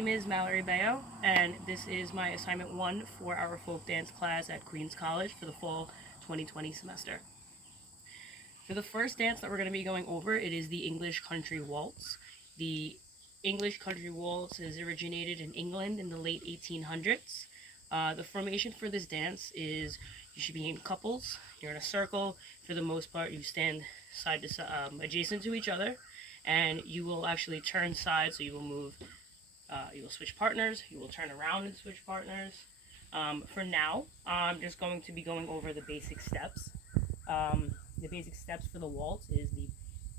My name is Mallory Baio, and this is my assignment 1 for our folk dance class at Queens College for the fall 2020 semester. For the first dance that we're going to be going over, it is the English Country Waltz. The English Country Waltz is originated in England in the late 1800s. The formation for this dance is you should be in couples, you're in a circle. For the most part, you stand side to side, adjacent to each other, and you will actually turn sides, so you will move. You will switch partners, you will turn around and switch partners. For now, I'm just going to be going over the basic steps. The basic steps for the waltz is the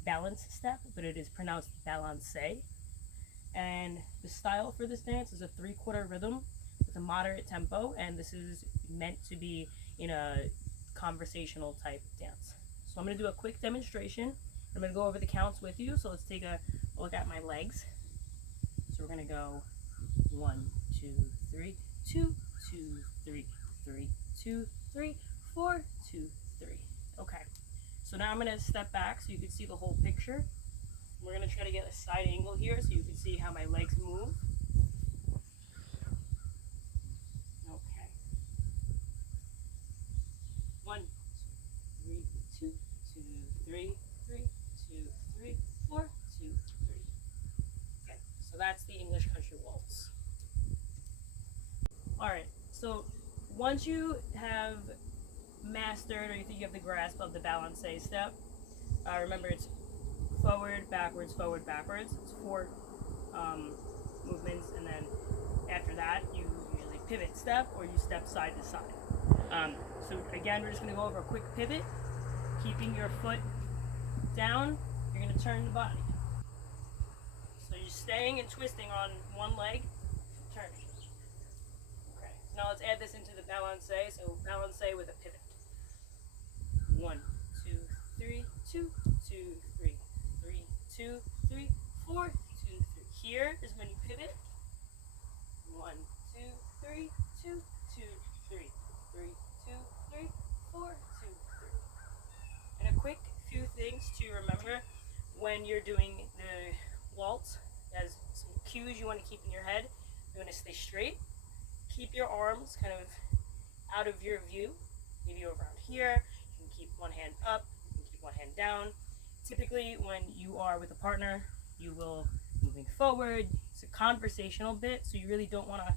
balance step, but it is pronounced balance. And the style for this dance is a 3/4 rhythm with a moderate tempo, and this is meant to be in a conversational type dance. So I'm going to do a quick demonstration. I'm going to go over the counts with you, so let's take a look at my legs. So we're going to go 1, 2, 3, 2, 2, 3, 3, 2, 3, 4, 2, 3. Okay. So now I'm going to step back so you can see the whole picture. We're going to try to get a side angle here so you can see how my legs move. Okay. 1, 3, 2, 2, 3, 3, 2, 3, 4, 2, 3. Okay. So that's the English Country Waltz. Alright, so once you have mastered or you think you have the grasp of the balance step, remember it's forward, backwards, forward, backwards. It's 4 movements, and then after that you usually pivot step or you step side to side. So again, we're just going to go over a quick pivot, keeping your foot down. You're going to turn the body. So you're staying and twisting on one leg, turn. Okay, now let's add this into the balance. So balance with a pivot. 1, 2, 3, 2, 2, 3, 3, 2, 3, 4, 2, 3. Here is when you pivot. 1, 2, 3, 2, 2, 3, 3, 2, 3, 4, 2, 3. And a quick few things to remember when you're doing the waltz. There's some cues you want to keep in your head. You want to stay straight. Keep your arms kind of out of your view. Maybe around here. You can keep one hand up. You can keep one hand down. Typically, when you are with a partner, you will be moving forward. It's a conversational bit, so you really don't want to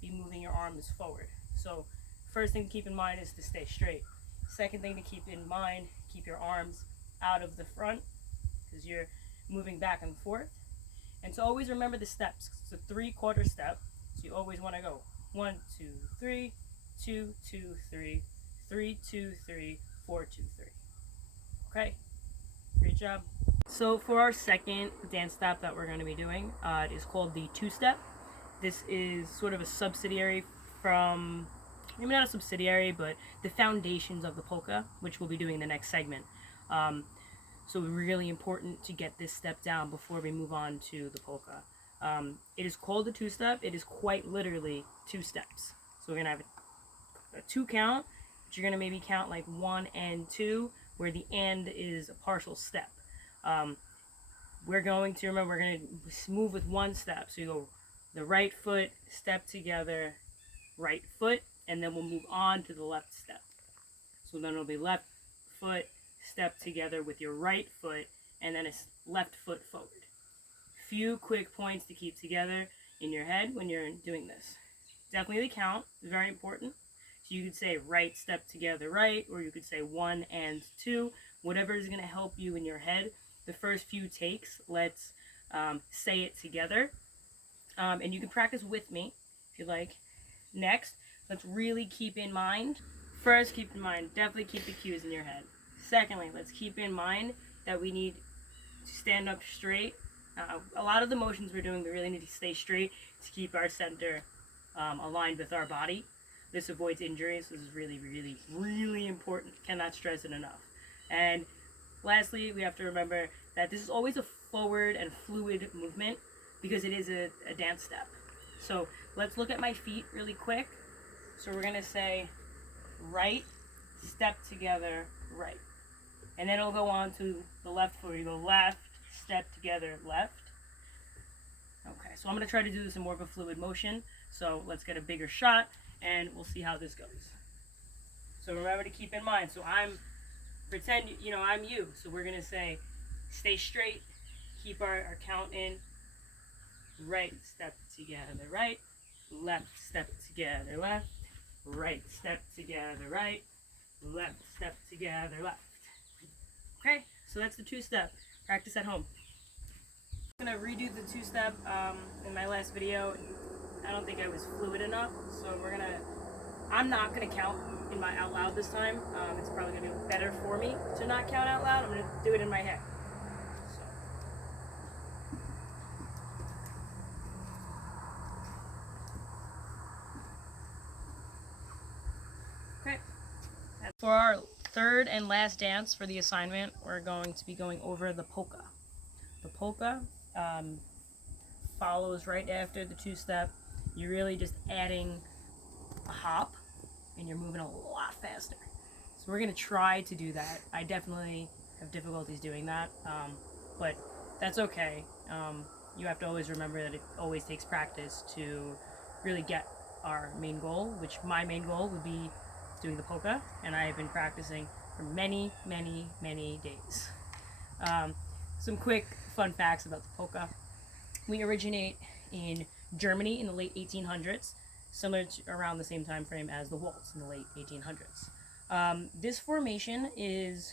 be moving your arms forward. So first thing to keep in mind is to stay straight. Second thing to keep in mind, keep your arms out of the front because you're moving back and forth. And so always remember the steps. It's a 3/4 step, so you always want to go 1, 2, 3, 2, 2, 3, 3, 2, 3, 4, 2, 3. Okay, great job. So for our second dance step that we're going to be doing, it is called the 2-step. This is sort of a subsidiary from, maybe not a subsidiary, but the foundations of the polka, which we'll be doing in the next segment. So really important to get this step down before we move on to the polka. It is called the 2-step. It is quite literally 2 steps. So we're going to have a 2 count, but you're going to maybe count like 1 and 2, where the and is a partial step. We're going to, remember, we're going to move with 1 step. So you go the right foot, step together, right foot, and then we'll move on to the left step. So then it'll be left foot, step together with your right foot, and then it's left foot forward. Few quick points to keep together in your head when you're doing this. Definitely the count is very important. So you could say right step together right, or you could say 1 and 2, whatever is going to help you in your head. The first few takes, let's say it together. And you can practice with me if you like. Next, let's really keep in mind. First, keep in mind, definitely keep the cues in your head. Secondly, let's keep in mind that we need to stand up straight. A lot of the motions we're doing, we really need to stay straight to keep our center aligned with our body. This avoids injuries. This is really, really, really important. Cannot stress it enough. And lastly, we have to remember that this is always a forward and fluid movement because it is a dance step. So let's look at my feet really quick. So we're going to say right, step together, right. And then it'll go on to the left foot. You go left, step together, left. Okay, so I'm going to try to do this in more of a fluid motion. So let's get a bigger shot and we'll see how this goes. So remember to keep in mind, so pretend, I'm you. So we're going to say, stay straight, keep our count in, right step together, right, left step together, left, right step together, right, left step together, left. Okay, so that's the two-step. Practice at home. I'm going to redo the two-step in my last video. I don't think I was fluid enough, so I'm not going to count in my out loud this time. It's probably going to be better for me to not count out loud. I'm going to do it in my head. Okay. For our third and last dance for the assignment, we're going to be going over the polka. The polka follows right after the two-step. You're really just adding a hop and you're moving a lot faster. So we're going to try to do that. I definitely have difficulties doing that, but that's okay. You have to always remember that it always takes practice to really get our main goal, which my main goal would be doing the polka, and I have been practicing for many, many, many days. Some quick fun facts about the polka. We originate in Germany in the late 1800s, similar to around the same time frame as the waltz in the late 1800s. This formation is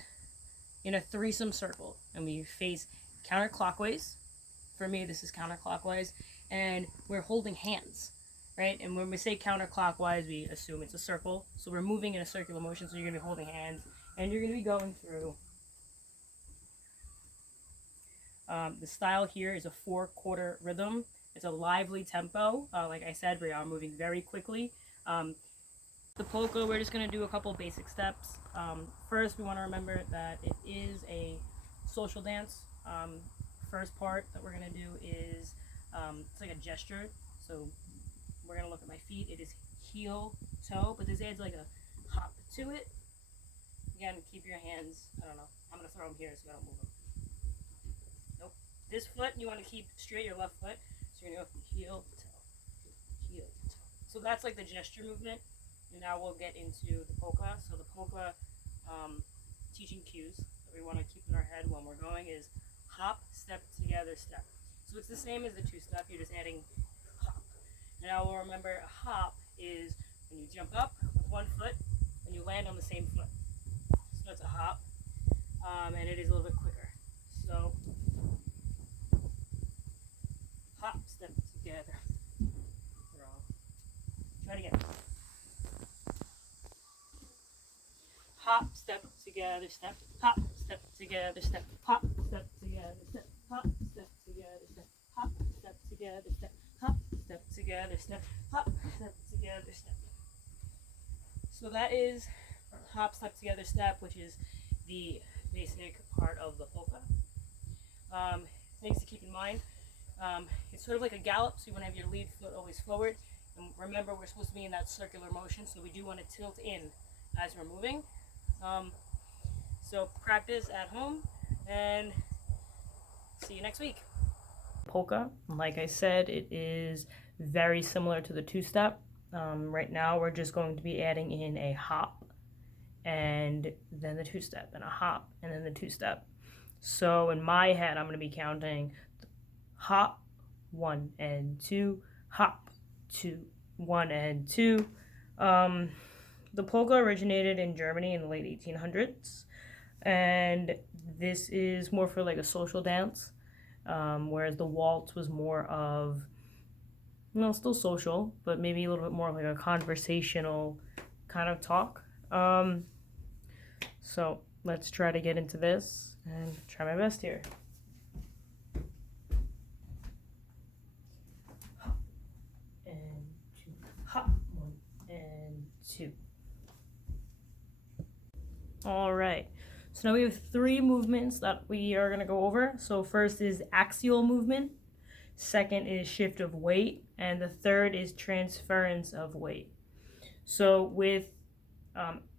in a threesome circle, and we face counterclockwise. For me, this is counterclockwise, and we're holding hands, right? And when we say counterclockwise, we assume it's a circle, so we're moving in a circular motion, so you're going to be holding hands, and you're going to be going through. The style here is a 4/4 rhythm. It's a lively tempo. Like I said, we are moving very quickly. The polka, we're just going to do a couple basic steps. First, we want to remember that it is a social dance. First part that we're going to do is it's like a gesture. So we're going to look at my feet. It is heel, toe, but this adds like a hop to it. Again, keep your hands, I don't know, I'm going to throw them here so I don't move them. Nope. This foot, you want to keep straight, your left foot. So you're going to go heel, toe, heel, toe. So that's like the gesture movement. And now we'll get into the polka. So the polka teaching cues that we want to keep in our head when we're going is hop, step, together, step. So it's the same as the two-step, you're just adding hop. And now we'll remember a hop is when you jump up with one foot and you land on the same foot. So that's a hop, and it is a little bit quicker. So hop, step, together. Wrong. Try it again. Hop, step, together, step. Hop, step, together, step. Hop, step, together, step. Hop, step, together, step. Hop, step, together, step. Hop, step, together, step. Hop, step, together, step. So that is hop, step, together, step, which is the basic part of the polka. Things to keep in mind. It's sort of like a gallop, so you want to have your lead foot always forward. And remember, we're supposed to be in that circular motion, so we do want to tilt in as we're moving. So practice at home, and see you next week. Polka, like I said, it is very similar to the two-step. Right now we're just going to be adding in a hop, and then the two-step, and a hop, and then the two-step. So in my head, I'm going to be counting hop, 1 and 2, hop, 2, 1 and 2. The polka originated in Germany in the late 1800s, and this is more for like a social dance, whereas the waltz was more of, still social, but maybe a little bit more like a conversational kind of talk. So let's try to get into this and try my best here. Hop and 2, hop, 1 and 2. All right, so now we have 3 movements that we are going to go over. So first is axial movement, second is shift of weight, and the third is transference of weight. So with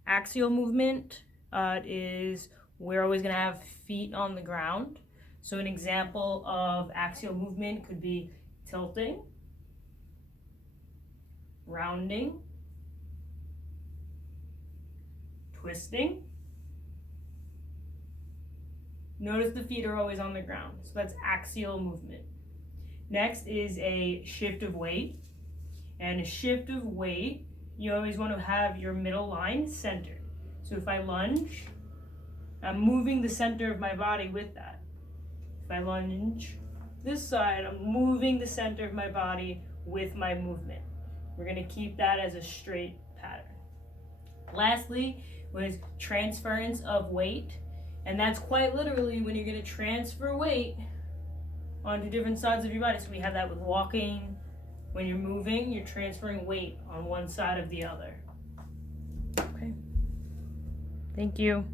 axial movement, we're always going to have feet on the ground. So an example of axial movement could be tilting, rounding, twisting. Notice the feet are always on the ground, so that's axial movement. Next is a shift of weight. And a shift of weight, you always want to have your middle line centered. So if I lunge, I'm moving the center of my body with that. If I lunge this side, I'm moving the center of my body with my movement. We're going to keep that as a straight pattern. Lastly was transference of weight. And that's quite literally when you're going to transfer weight onto different sides of your body. So we have that with walking. When you're moving, you're transferring weight on one side of the other. Okay. Thank you.